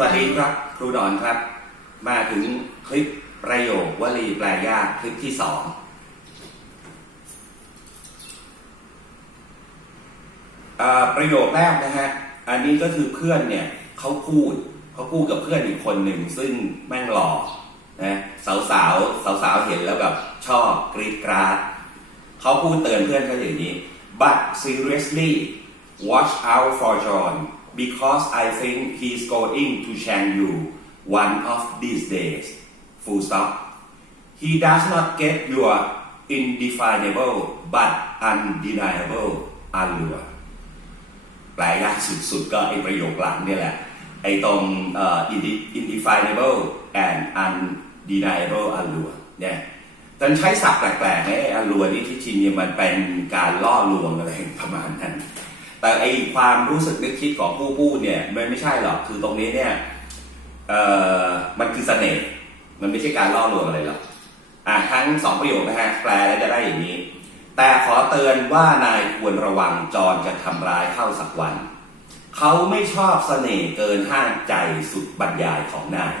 สวัสดีครับครูดอนครับ มาถึงคลิปประโยควลีแปลยากคลิปที่สองอประโยคแรกนะฮะ อันนี้ก็คือเพื่อนเนี่ยเขาพูดเขาพูดกับเพื่อนอีกคนหนึ่งซึ่งแม่งหล่อนะสาวสาวสาวสาวเห็นแล้วแบบชอบกรี๊ดกราดเขาพูดเตือนเพื่อนเขาอย่างนี้ but seriously watch out for John because I think he's going to shang you one of these days full stop he does not get your indefinable but undeniable allure แปลยากสุดๆ ก็ไอประโยคหลังนี่แหละ ไอตรง indefinable and undeniable allure เนี่ยแต่ใช้ศัพท์แปลกๆไอ allure นี่ที่จริงเนี่ยมันเป็นการล่อลวงอะไรประมาณนั้น แต่ไอความรู้สึกนึกคิดของผู้พูดเนี่ยมันไม่ใช่หรอกคือตรงนี้เนี่ยเอ่อมันคือเสน่ห์มันไม่ใช่การล่อลวงอะไรหรอกอะทั้งสองประโยคนะฮะแปลแล้วจะได้อย่างนี้ แต่ขอเตือนว่านายควรระวังจรจะทำร้ายเข้าสักวัน เขาไม่ชอบเสน่ห์เกินห้างใจสุดบรรยายของนาย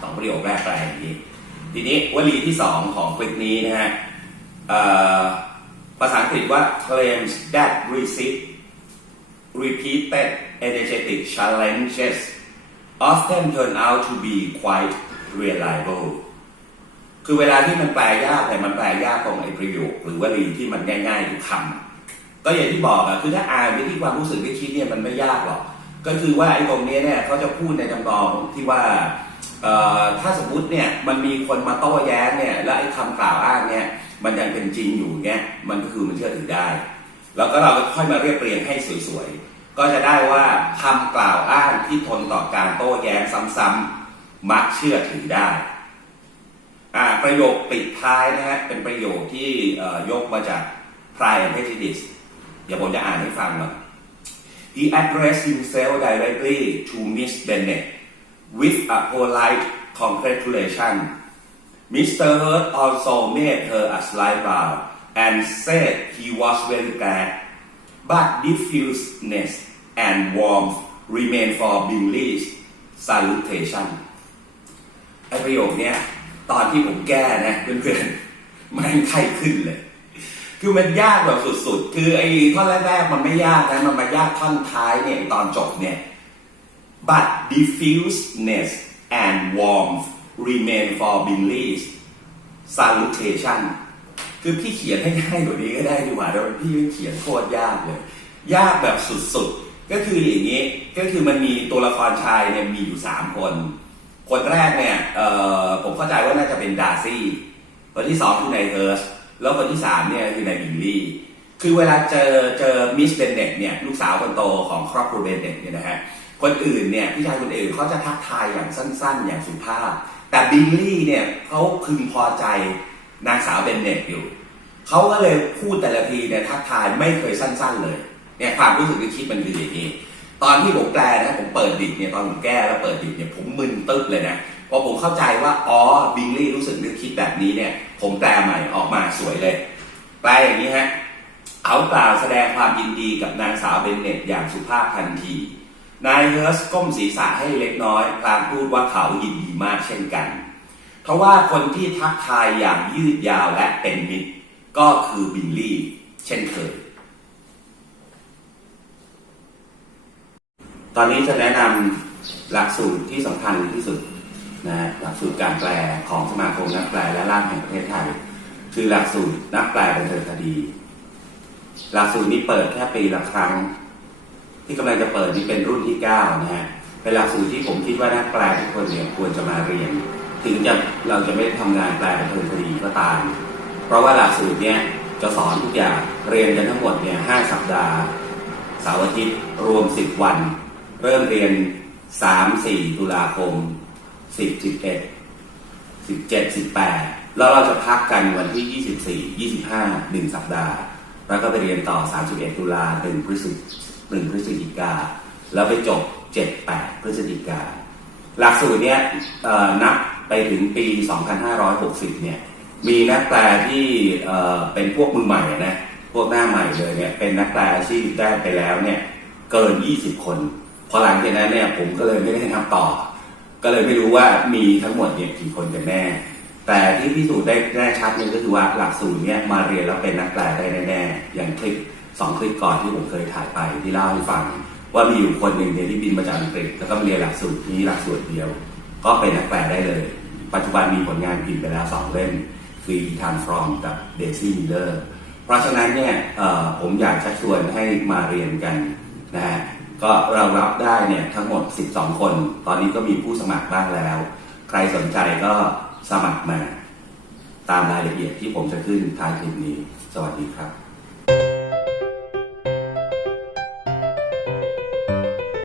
สองประโยคแรกแปลอย่างนี้ ทีนี้วลีที่สองของคลิปนี้นะฮะเอ่อ ภาษาอังกฤษว่า claims that receive repeated energetic challenges often turn out to be quite reliable คือเวลาที่มันแปลยากเนี่ยมันแปลยากตรงไอ้ประโยค หรือวลีที่มันง่ายๆทุกคำก็อย่างที่บอกอะคือถ้าอ่านไปที่ความรู้สึกที่คิดเนี่ยมันไม่ยากหรอก ก็คือว่าไอ้ตรงนี้เนี่ยเขาจะพูดในจำนองที่ว่า ถ้าสมมติเนี่ยมันมีคนมาโต้แย้งเนี่ยแล้วไอ้คำกล่าวอ้างเนี่ยมันยังเป็นจริงอยู่เนี่ยมันก็คือมันเชื่อถือได้ แล้วก็เราก็ค่อยมาเรียบเรียงให้สวยๆ ก็จะได้ว่าคำกล่าวอ้างที่ทนต่อการโต้แย้งซ้ำๆมักเชื่อถือได้อ่าประโยคปิดท้ายนะฮะเป็นประโยคที่ยกมาจาก Pride and Prejudice เดี๋ยวผมจะอ่านให้ฟังหน่อย He addressed himself directly to Miss Bennet with a polite congratulation. Mr. Hurt also made her a slight bow and said he was very glad, but diffuseness and warmth remained for Bingley's salutation. ไอประโยคเนี้ยตอนที่ผมแก้นะเพื่อนๆมันไข้ขึ้นเลย คือมันยากแบบสุดๆ คือไอ้ท่อนแรกๆมันไม่ยากนะมันมายากท่อนท้ายเนี่ยตอนจบเนี่ย but diffuseness and warmth remain for Bingley's salutation คือพี่เขียนให้ง่ายกว่านี้ก็ได้ดีกว่าแต่ว่าพี่เขียนโคตรยากเลย ยากแบบสุดๆ ก็คืออย่างนี้ ก็คือมันมีตัวละครชายเนี่ยมีอยู่สามคน คนแรกเนี่ยผมเข้าใจว่าน่าจะเป็นดาร์ซี่ คนที่สองคือนายเฮิร์สแล้วคนที่สามเนี่ยคือนายบิลลี่ คือเวลาเจอเจอมิสเบนเน็ตเนี่ยลูกสาวคนโตของครอบครัวเบนเน็ตเนี่ยนะฮะ คนอื่นเนี่ยพี่ชายคนอื่นเขาจะทักทายอย่างสั้น ๆ อย่างสุภาพ แต่บิลลี่เนี่ยเขาพึงพอใจนางสาวเบนเน็ตอยู่เขาก็เลยพูดแต่ละทีเนี่ยทักทายไม่เคยสั้น ๆ เลยเนี่ยความรู้สึกที่คิดมันคืออย่างนี้ตอนที่ผมแปลนะผมเปิดดิบเนี่ยตอนผมแก้แล้วเปิดดิบเนี่ยผมมึนตึ๊บเลยนะพอผมเข้าใจว่าอ๋อบิงลี่รู้สึกนึกคิดแบบนี้เนี่ยผมแปลใหม่ออกมาสวยเลยแปลอย่างนี้ฮะเขากล่าวแสดงความยินดีกับนางสาวเบนเน็ตอย่างสุภาพทันที นายเฮิร์สก้มศีรษะให้เล็กน้อยพลางพูดว่าเขายินดีมากเช่นกัน เพราะว่าคนที่ทักทายอย่างยืดยาวและเป็นมิตร ก็คือบิลลี่ เช่นเคย ตอนนี้จะแนะนำหลักสูตรที่สำคัญที่สุดนะหลักสูตรการแปลของสมาคมนักแปลและล่ามแห่งประเทศไทย คือหลักสูตรนักแปลบันเทิงคดี หลักสูตรนี้เปิดแค่ปีละครั้ง ที่กำลังจะเปิดนี่เป็นรุ่นที่เก้านะฮะเป็นหลักสูตรที่ผมคิดว่านักแปลทุกคนเนี่ยควรจะมาเรียน ถึงจะเราจะไม่ได้ทำงานแปลบันเทิงคดีก็ตาม เพราะว่าหลักสูตรเนี้ยจะสอนทุกอย่างเรียนกันทั้งหมดเนี่ยห้าสัปดาห์เสาร์อาทิตย์รวม 10 วัน เริ่มเรียน 3 4 ตุลาคม 10 11 17 18 แล้วเราจะพักกันวันที่ 24 25 1 สัปดาห์ แล้วก็ไปเรียนต่อ 31 ตุลา1พฤศจิ 1พฤศจิกา แล้วไปจบ7 8พฤศจิกา หลักสูตรเนี้ยนับไปถึงปี 2560 เนี่ย มีนักแปลที่เป็นพวกมือใหม่นะ พวกหน้าใหม่เลยเนี่ย เป็นนักแปลอาชีพได้ไปแล้วเนี่ย เกิน 20 คน พอหลังจากนั้นเนี่ยผมก็เลยไม่ได้ทำต่อ ก็เลยไม่รู้ว่ามีทั้งหมดเนี่ยกี่คนกันแน่ แต่ที่พิสูจน์ได้แน่ชัดเนี่ยก็คือว่าหลักสูตรเนี่ยมาเรียนแล้วเป็นนักแปลได้แน่ๆอย่างคลิป สองคลิปก่อนที่ผมเคยถ่ายไปที่เล่าให้ฟัง ว่ามีอยู่คนหนึ่งเนี่ยที่บินมาจากอังกฤษแล้วก็มาเรียนหลักสูตรนี้หลักสูตรเดียว ก็เป็นนักแปลได้เลย ปัจจุบันมีผลงานพิมพ์ไปแล้วสองเล่มคือ Time From กับ Daisy Miller เพราะฉะนั้นเนี่ยผมอยากชักชวนให้มาเรียนกันนะฮะก็เรารับได้เนี่ยทั้งหมด 12 คน ตอนนี้ก็มีผู้สมัครบ้างแล้ว ใครสนใจก็สมัครมา ตามรายละเอียดที่ผมจะขึ้นท้ายคลิปนี้ สวัสดีครับ